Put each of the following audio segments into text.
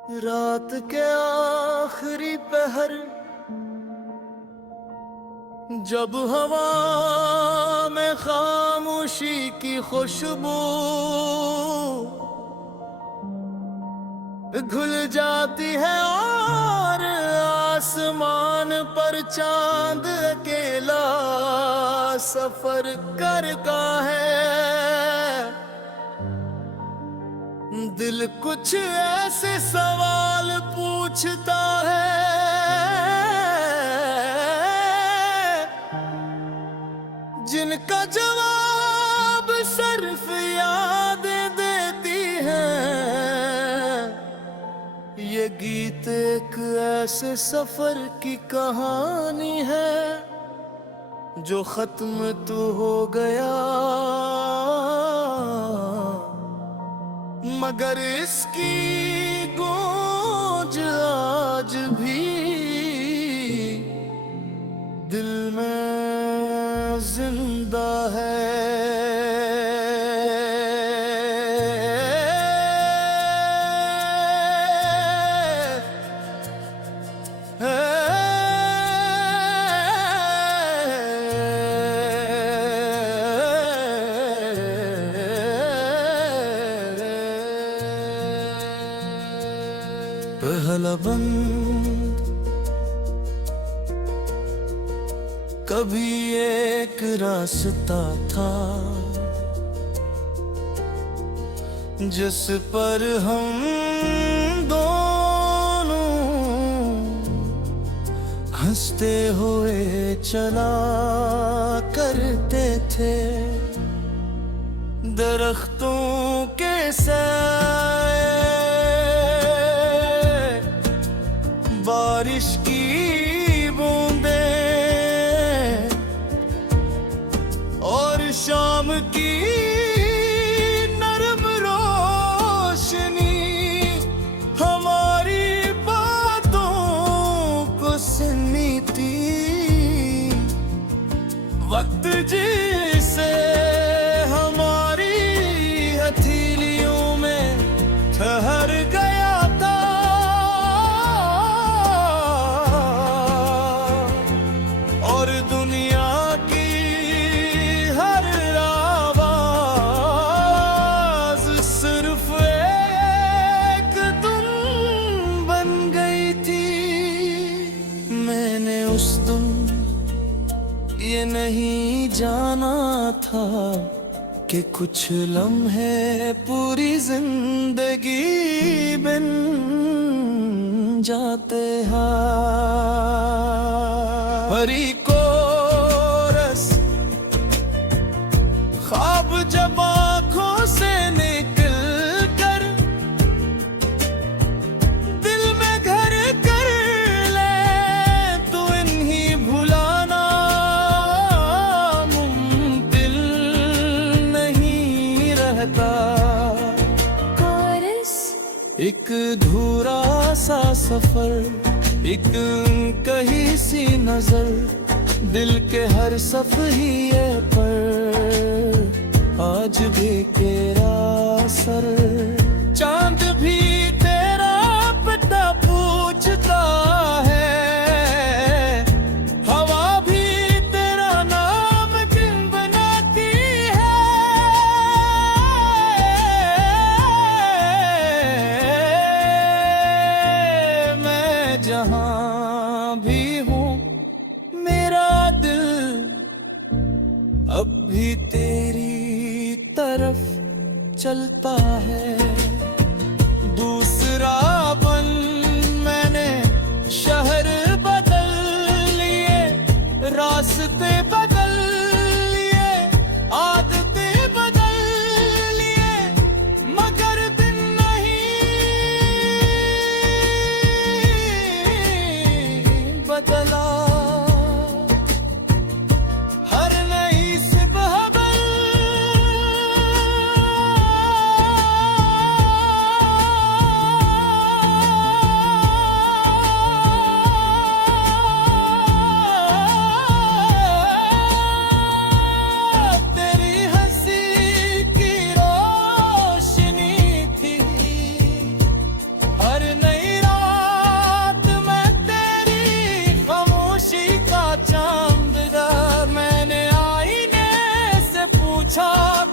रात के आखिरी पहर जब हवा में खामोशी की खुशबू घुल जाती है और आसमान पर चांद अकेला सफर करता है। दिल कुछ ऐसे सवाल पूछता है जिनका जवाब सिर्फ याद देती है। ये गीत एक ऐसे सफर की कहानी है जो खत्म तो हो गया मगर इसकी गूंज आज भी दिल में जिंदा है। पहला बंद कभी एक रास्ता था जिस पर हम दोनों हंसते हुए चला करते थे। दरख्तों के साए बारिश की बूंदें और शाम की नरम रोशनी हमारी बातों को सुनी थी। वक्त जिसे हमारी हथेलियों में ठहर गया और दुनिया की हर आवाज सिर्फ एक तुम बन गई थी। मैंने उस दिन ये नहीं जाना था कि कुछ लम्हे पूरी जिंदगी बन जाते हैं। भरी कोरस ख्वाब जब आंखों से निकल कर दिल में घर कर ले तो इन्हीं भुलाना मुमकिन नहीं रहता। कोरस एक धूरा सा सफर एक कहीं सी नजर दिल के हर सफिए पर आज भी तेरा सर। चांद भी तेरा पता पूछता है हवा भी तेरा नाम किन बनाती है। मैं जहां भी हूँ मेरा दिल अब भी तेरी तरफ चलता है। दूसरा बन मैंने शहर बदल लिए रास्ते बदल लिए आदतें बदल लिए मगर दिन नहीं बदला। हर नई सुबह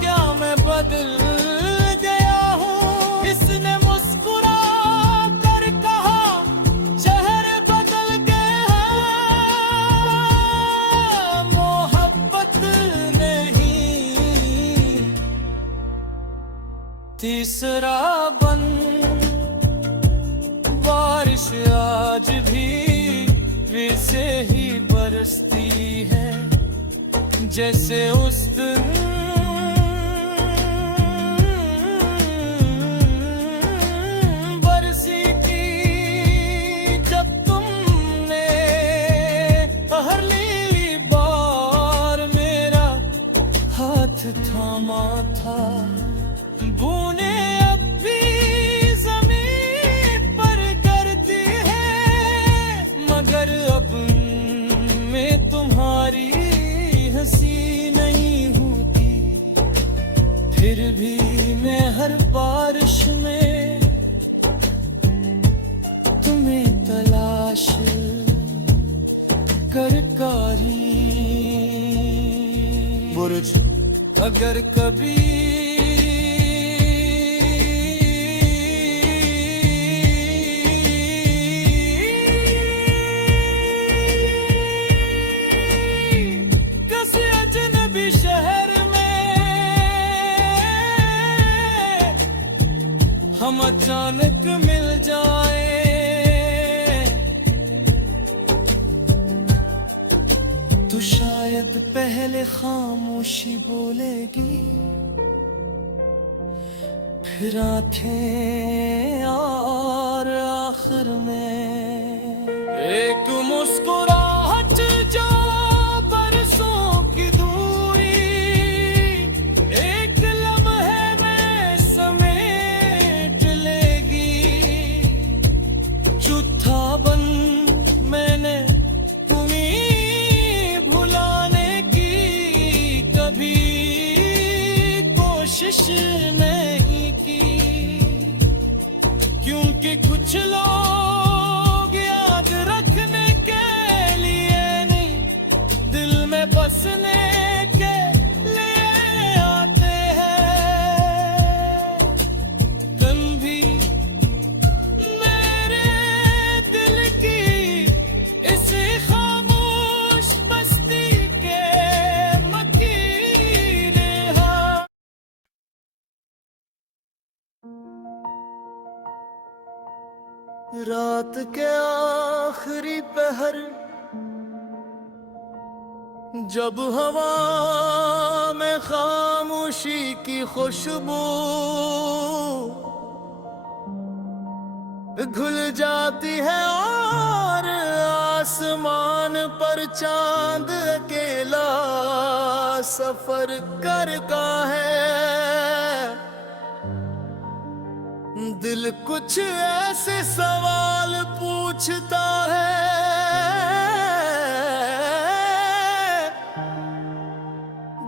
क्या मैं बदल गया हूँ। इसने मुस्कुरा कर कहा चेहरे बदल गए हैं। मोहब्बत नहीं तीसरा बन। बारिश आज भी वैसे ही बरसती है जैसे उस दिन। बरसी थी जब तुमने पहली बार मेरा हाथ थामा था। बूने अब भी जमीन पर गिरती हैं, मगर अब मैं तुम्हारी हंसी नहीं होती। फिर भी मैं हर बारिश में तुम्हें तलाश कर कारी। बुर्ज अगर कभी किसी अजनबी शहर में हम अचानक मिल जाए, तो शायद पहले खामोशी बोलेगी, फिर आंखें और आखिर में एक मुस्कुराहट जो बरसों की दूरी एक लम्हे में समेट लेगी। चौथा बन मैंने तुम्हें भुलाने की कभी कोशिश नहीं की, क्योंकि कुछ लोग याद रखने के लिए नहीं, दिल में बसने के लिए आते हैं। तुम भी मेरे दिल की इस खामोश बस्ती के मकीर हैं। रात के आखिरी पहर जब हवा में खामोशी की खुशबू घुल जाती है और आसमान पर चांद अकेला सफर करता है, दिल कुछ ऐसे सवाल पूछता है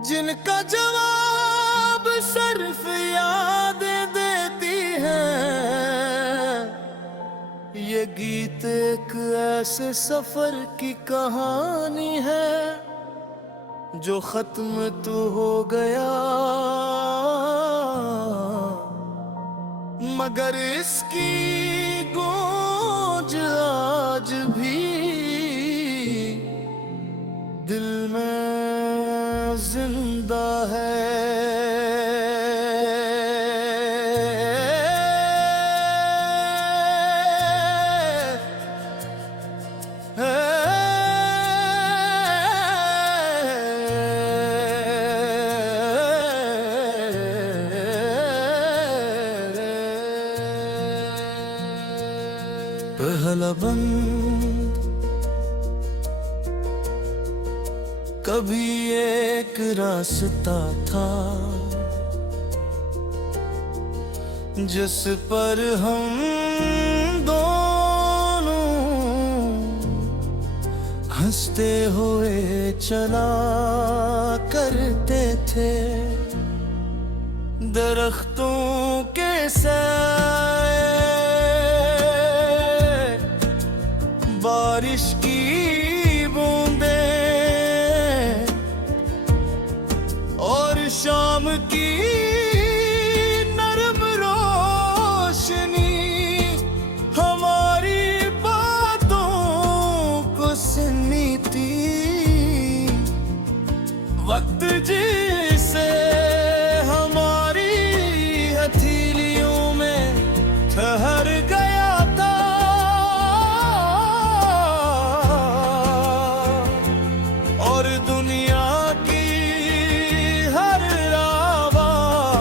जिनका जवाब सिर्फ यादें देती हैं। ये गीत एक ऐसे सफर की कहानी है जो खत्म तो हो गया, मगर इसकी गूंज आज भी दिल में जिंदा है। पहला बंद कभी एक रास्ता था जिस पर हम दोनों हंसते हुए चला करते थे। दरख्तों के साए बारिश की बूंदें और शाम की नरम रोशनी हमारी बातों को सुनी थी। वक्त जिसे हमारी हथेलियों में ठहर गया था, और दुनिया की हर आवाज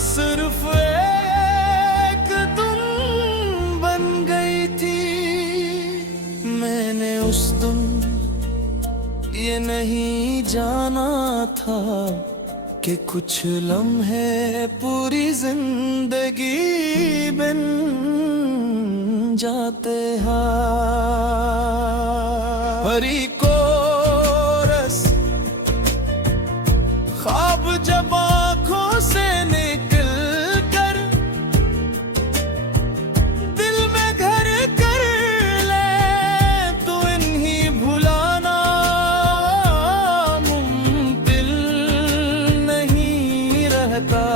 सिर्फ एक तुम बन गई थी। मैंने उस दिन ये नहीं जाना था कि कुछ लम्हे पूरी जिंदगी बन जाते हैं। हरी कोरस ख्वाब जब आंखों से निकल कर दिल में घर कर ले, तो इन्हीं भुलाना मुमकिन नहीं रहता।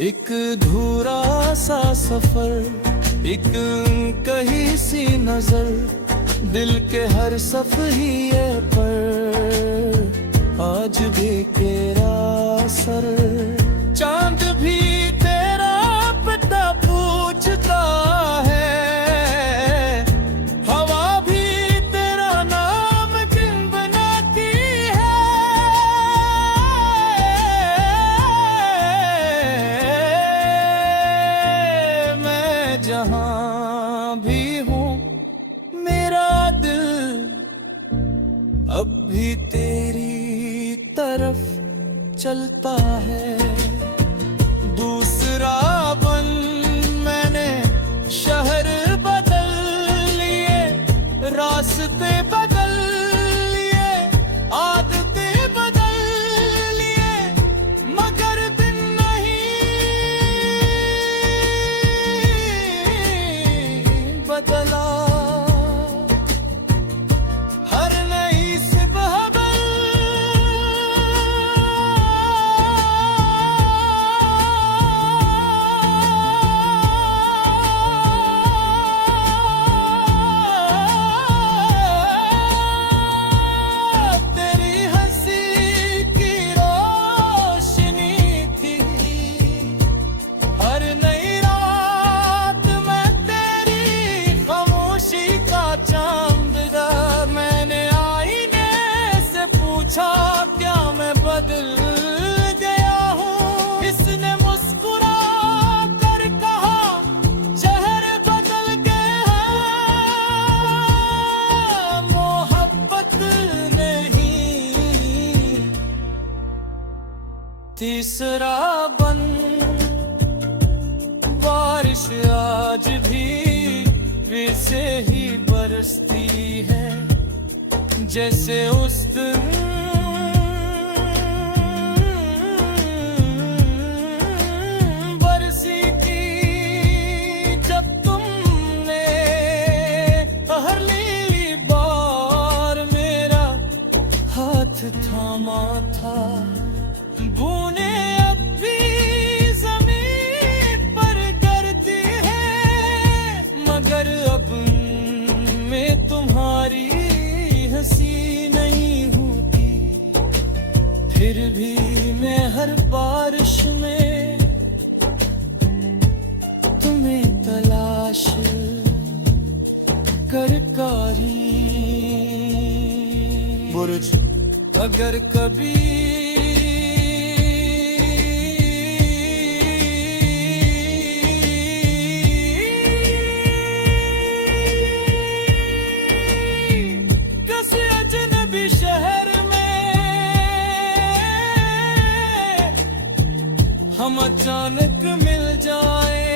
एक धूरा सा सफर, एक कहीं सी नजर, दिल के हर सफिए पर आज भी तेरा सर। चांद भी तेरा पता पूछता है, हवा भी तेरा नाम क्यों बनाती है। मैं जहां भी हूँ मेरा दिल अब भी तेरी तरफ चलता है। दूसरा बन मैंने शहर बदल लिए, रास्ते बदल लिए, आदतें बदल लिए, मगर दिन नहीं बदला। हर नई सुबह तेरी हंसी की रोशनी थी। हर नई रात में तेरी खामोशी का चांद था। मैंने आईने से पूछा क्या मैं बदल गया हूँ। इसने मुस्कुरा कर कहा चेहरे बदल गए हैं, मोहब्बत नहीं। तीसरा बन बारिश आज भी वैसे ही बरसती है जैसे उस दिन। बरसी थी जब तुमने पहली बार मेरा हाथ थामा था। बूने अब भी जमीन पर गिरती हैं, मगर अब में तुम्हारी हंसी नहीं होती। फिर भी मैं हर बारिश में तुम्हें तलाश कर कारी। बुर्ज अगर कभी किसी अजनबी शहर में हम अचानक मिल जाए,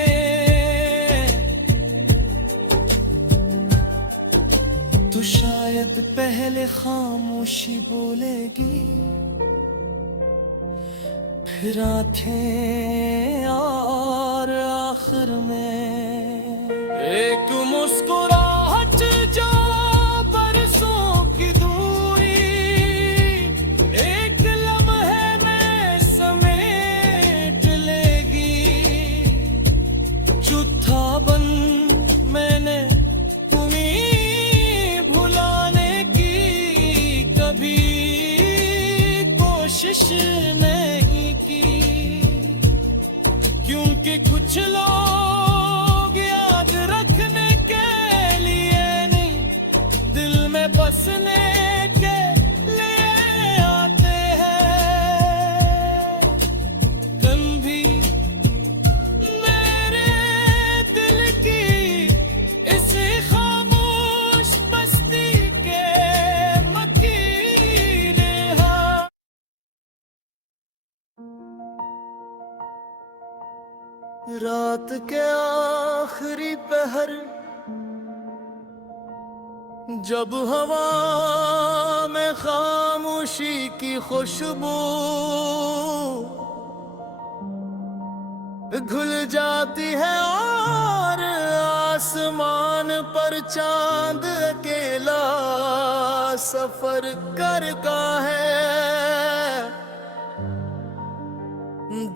तो शायद पहले खामोशी बोलेगी, फिर आंखें और आखिर में एक मुस्कुराहट जो बरसों की दूरी कोशिश नहीं की, क्योंकि कुछ लोग याद रखने के लिए नहीं, दिल में बसने के लिए आते हैं। तुम भी मेरे दिल की इस खामोश बस्ती के मकीन हाँ। रात के आखिरी पहर जब हवा में खामोशी की खुशबू घुल जाती है और आसमान पर चांद अकेला सफर करता है,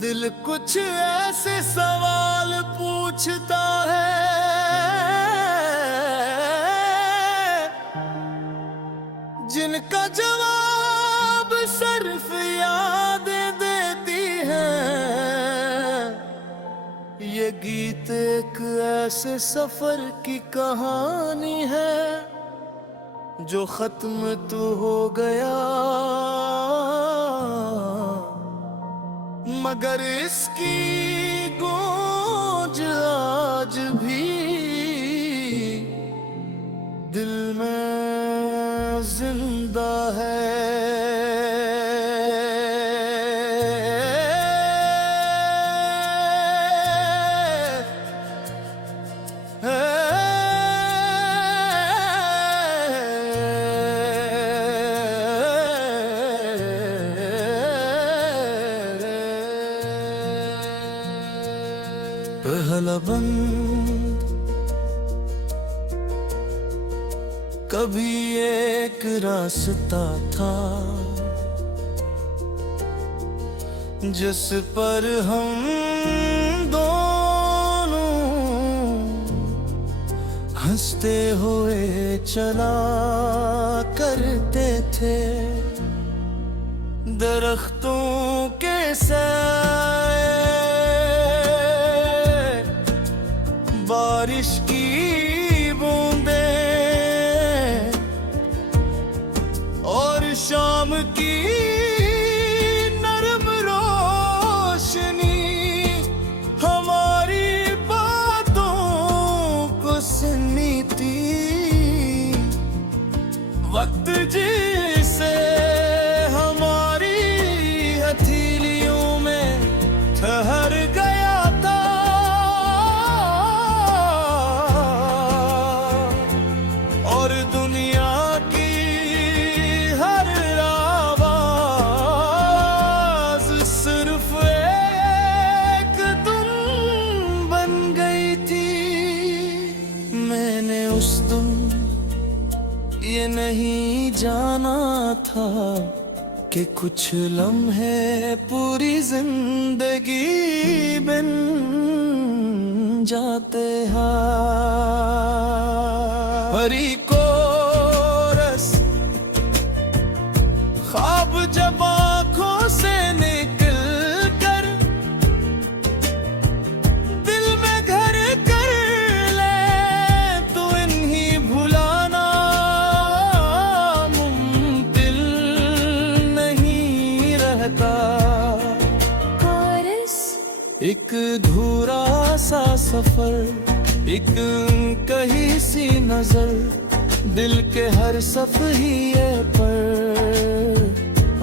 दिल कुछ ऐसे सवाल पूछता है जिनका जवाब सिर्फ यादें देती हैं। ये गीत एक ऐसे सफर की कहानी है जो खत्म तो हो गया, मगर इसकी गूंज आज भी दिल में जिंदा है। पहला बंद कभी एक रास्ता था जिस पर हम दोनों हंसते हुए चला करते थे। दरख्तों के साए, बारिश की बूंदें और शाम की नरम रोशनी हमारी बातों को सुनी थी। वक्त जिसे हमारी हथेलियों में ठहर गया था, और दुनिया की हर आवाज सिर्फ एक तुम बन गई थी। मैंने उस दिन ये नहीं जाना था कि कुछ लम्हे पूरी जिंदगी बन जाते हैं। हरी कोरस ख्वाब जब आंखों से निकल कर दिल में घर कर ले, तो इन्हीं भुलाना मुमकिन नहीं रहता। कोरस एक धूरा सा सफर, एक कहीं सी नजर, दिल के हर सफिए पर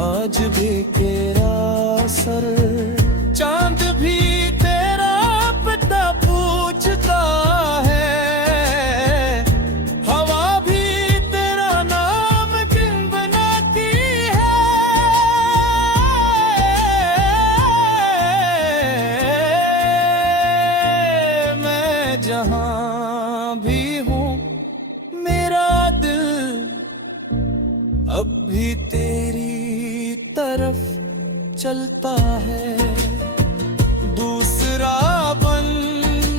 आज भी तेरा सर। चांद भी तेरा पता पूछता है, हवा भी तेरा नाम क्यों बनाती है। मैं जहां भी हूँ मेरा दिल अब भी तेरी तरफ चलता है। दूसरा बन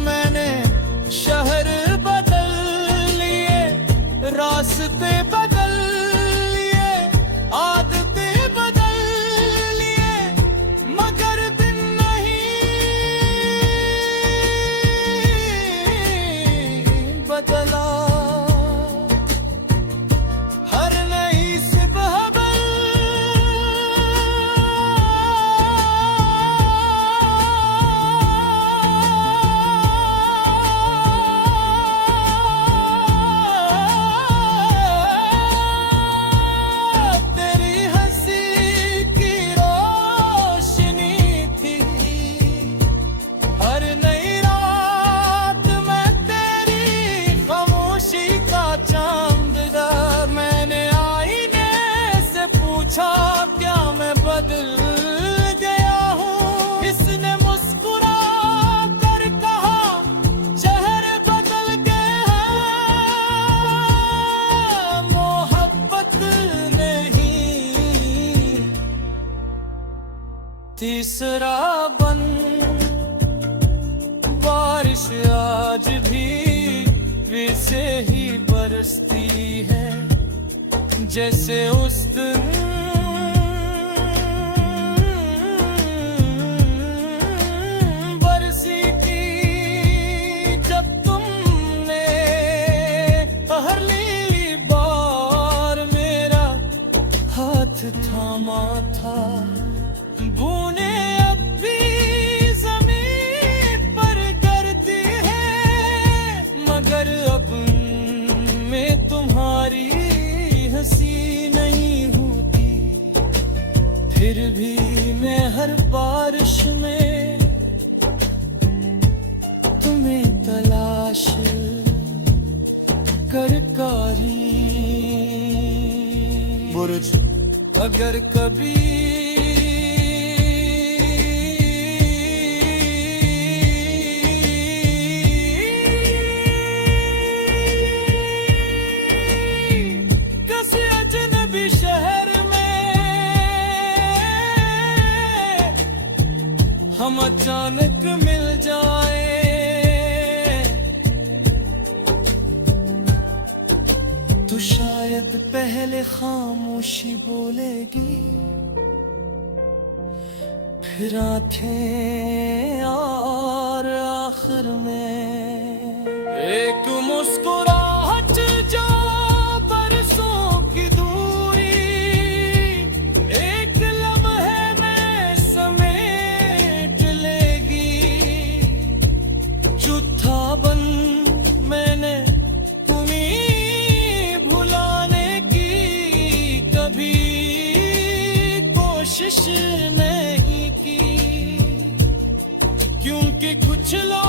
मैंने शहर बदल लिए, रास्ते बदल लिए, आदतें बदल बदल गया हूँ। इसने मुस्कुरा कर कहा चेहरे बदल गए हैं, मोहब्बत नहीं। तीसरा बंद, बारिश आज भी वैसे ही बरसती है जैसे उस दिन बरसी थी जब तुमने पहली बार मेरा हाथ थामा था। बूने अब भी जमीन पर गिरती है, मगर अब में तुम्हारी हंसी नहीं होती। फिर भी मैं हर बारिश में तुम्हें तलाश कर कारी। बुर्ज अगर कभी हम अचानक मिल जाए, तो शायद पहले खामोशी बोलेगी, फिर आंखें और आखिर में एक मुस्कुराहट जो बरसों की दूरी, एक लम्हे में समेट लेगी। चौथा बंद मैंने तुम्हें भुलाने की कभी कोशिश नहीं की, क्योंकि कुछ लोग